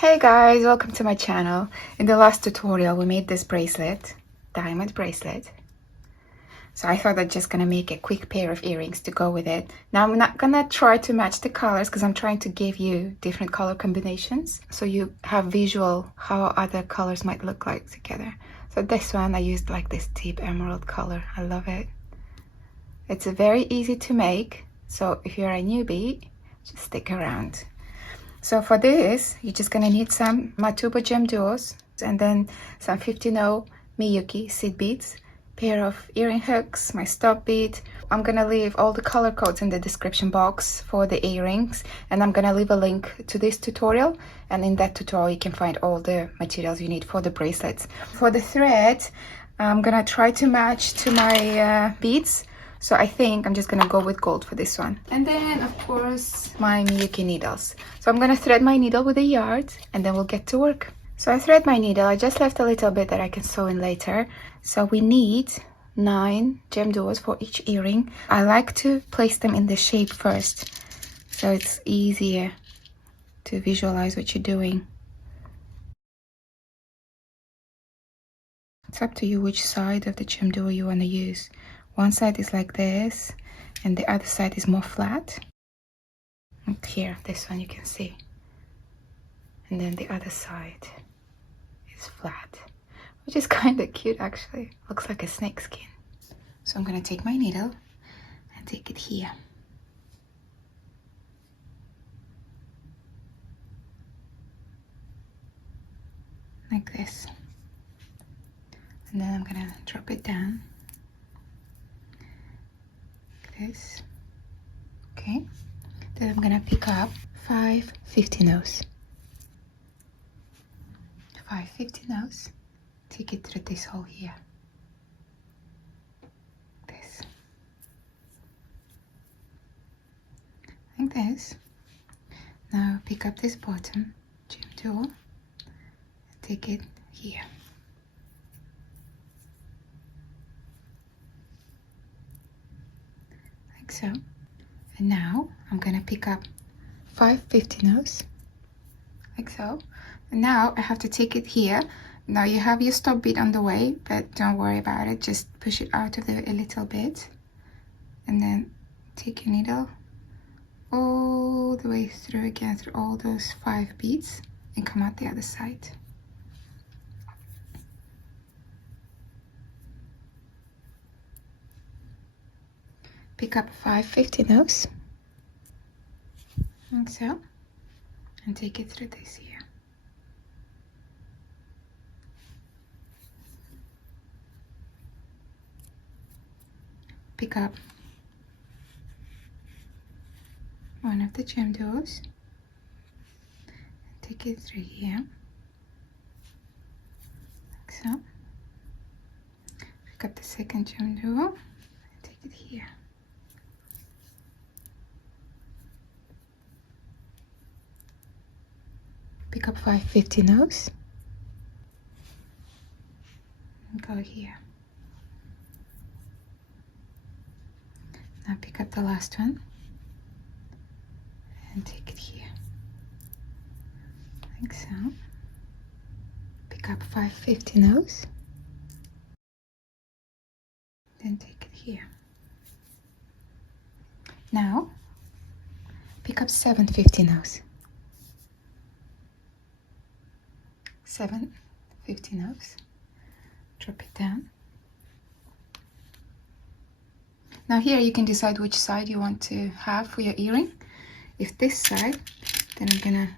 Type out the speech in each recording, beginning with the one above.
Hey guys, welcome to my channel. In the last tutorial we made this bracelet, diamond bracelet. So I thought I'm just gonna make a quick pair of earrings to go with it. Now I'm not gonna try to match the colors because I'm trying to give you different color combinations so you have visual how other colors might look like together. So this one I used like this deep emerald color. I love it. It's very easy to make, so if you're a newbie, just stick around. So for this, you're just gonna need some Matubo Gemduos and then some 15-0 Miyuki seed beads, pair of earring hooks, my stop bead. I'm gonna leave all the color codes in the description box for the earrings, and I'm gonna leave a link to this tutorial, and in that tutorial you can find all the materials you need for the bracelets. For the thread, I'm gonna try to match to my beads. So I think I'm just gonna go with gold for this one. And then of course my Miyuki needles. So I'm gonna thread my needle with a yard and then we'll get to work. So I thread my needle. I just left a little bit that I can sew in later. So we need 9 Gemduos for each earring. I like to place them in the shape first, so it's easier to visualize what you're doing. It's up to you which side of the Gemduo you want to use. One side is like this and the other side is more flat. And here, this one you can see. And then the other side is flat, which is kind of cute actually. Looks like a snake skin. So I'm gonna take my needle and take it here. Like this. And then I'm gonna drop it down. This. Okay, then I'm gonna pick up 5 15-0s. 5 15-0s, take it through this hole here. This. Like this. Now pick up this bottom Gemduo and take it here. Like so. And now I'm gonna pick up 5 15-0s, like so. And now I have to take it here. Now you have your stop bead on the way, but don't worry about it. Just push it out of it a little bit. And then take your needle all the way through again, through all those 5 beads, and come out the other side. Pick up 5 15-0s, like so, and take it through this here. Pick up one of the Gemduos, take it through here, like so. Pick up the second Gemduo and take it here. Pick up 5 15-0s and go here. Now pick up the last one and take it here, like so. Pick up 5 15-0s, then take it here. Now pick up 7 15-0s. 7 15-0s, drop it down. Now here you can decide which side you want to have for your earring. If this side, then I'm gonna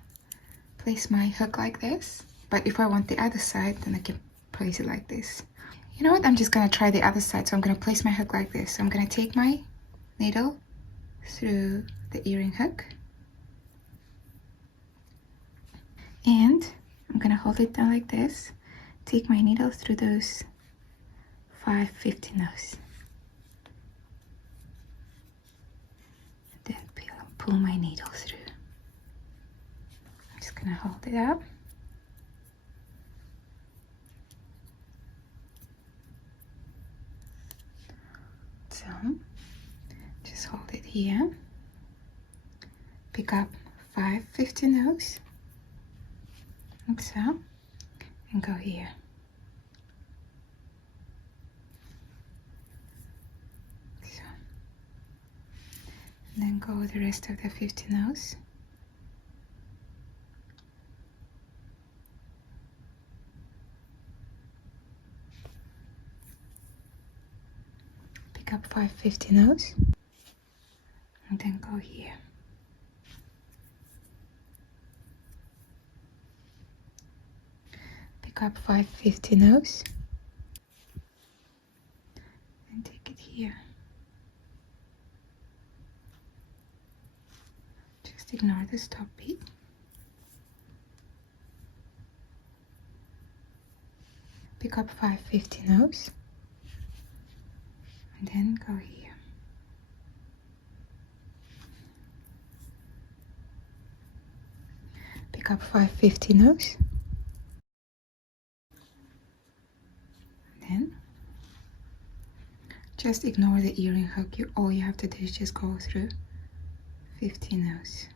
place my hook like this. But if I want the other side, then I can place it like this. You know what, I'm just gonna try the other side. So I'm gonna place my hook like this. So I'm gonna take my needle through the earring hook. And I'm gonna hold it down like this. Take my needle through those 5 15-0s. Then pull my needle through. I'm just gonna hold it up. So just hold it here. Pick up 5 15-0s like so, and go here. So, and then go the rest of the 50 nose. Pick up 550 nose, and then go here. Pick up 550 nose, and take it here. Just ignore the stop beat. Pick up 550 nose, and then go here. Pick up 550 nose, and then just ignore the earring hook. All you have to do is just go through 50 nose.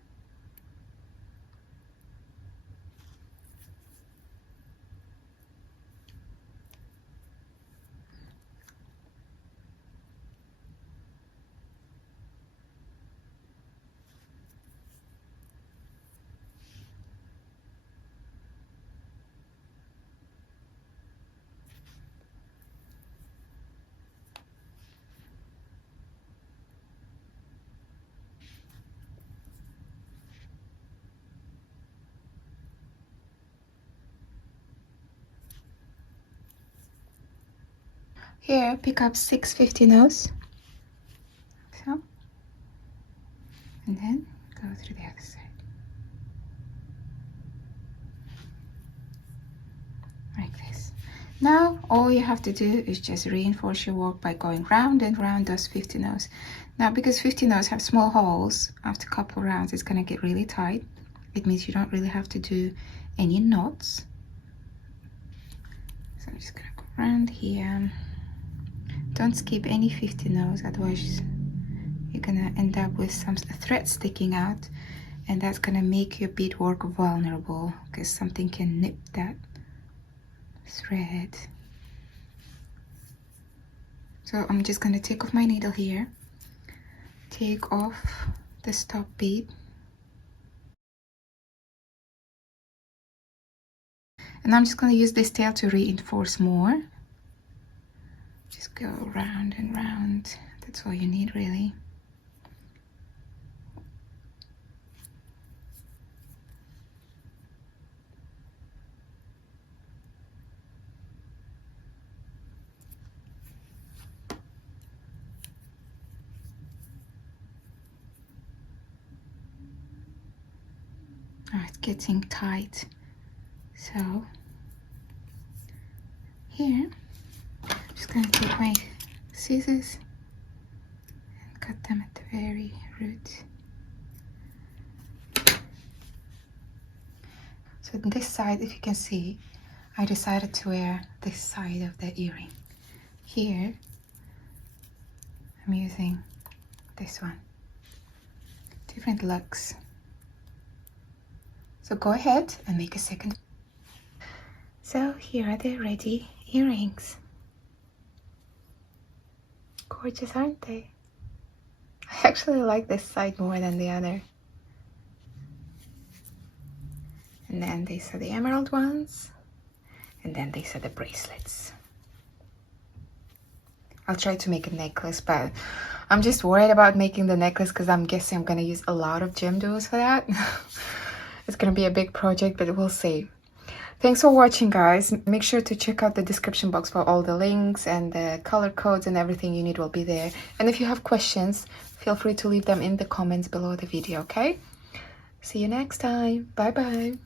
Here, pick up 650 nose, so, and then go through the other side, like this. Now, all you have to do is just reinforce your work by going round and round those 50 nose. Now, because 50 nose have small holes, after a couple of rounds, it's gonna get really tight. It means you don't really have to do any knots. So I'm just gonna go around here. Don't skip any 50 nose, otherwise you're gonna end up with some thread sticking out, and that's gonna make your beadwork vulnerable because something can nip that thread. So I'm just gonna take off my needle here, take off the stop bead, and I'm just gonna use this tail to reinforce more. Just go round and round. That's all you need, really. Oh, it's getting tight. So here, I'm just gonna take my scissors and cut them at the very root. So on this side, if you can see, I decided to wear this side of the earring. Here, I'm using this one. Different looks. So go ahead and make a second. So here are the ready earrings. Gorgeous, aren't they? I actually like this side more than the other. And then these are the emerald ones. And then these are the bracelets. I'll try to make a necklace, but I'm just worried about making the necklace because I'm guessing I'm gonna use a lot of Gemduos for that. It's gonna be a big project, but we'll see. Thanks for watching, guys. Make sure to check out the description box for all the links, and the color codes and everything you need will be there. And if you have questions, feel free to leave them in the comments below the video, okay? See you next time. Bye bye.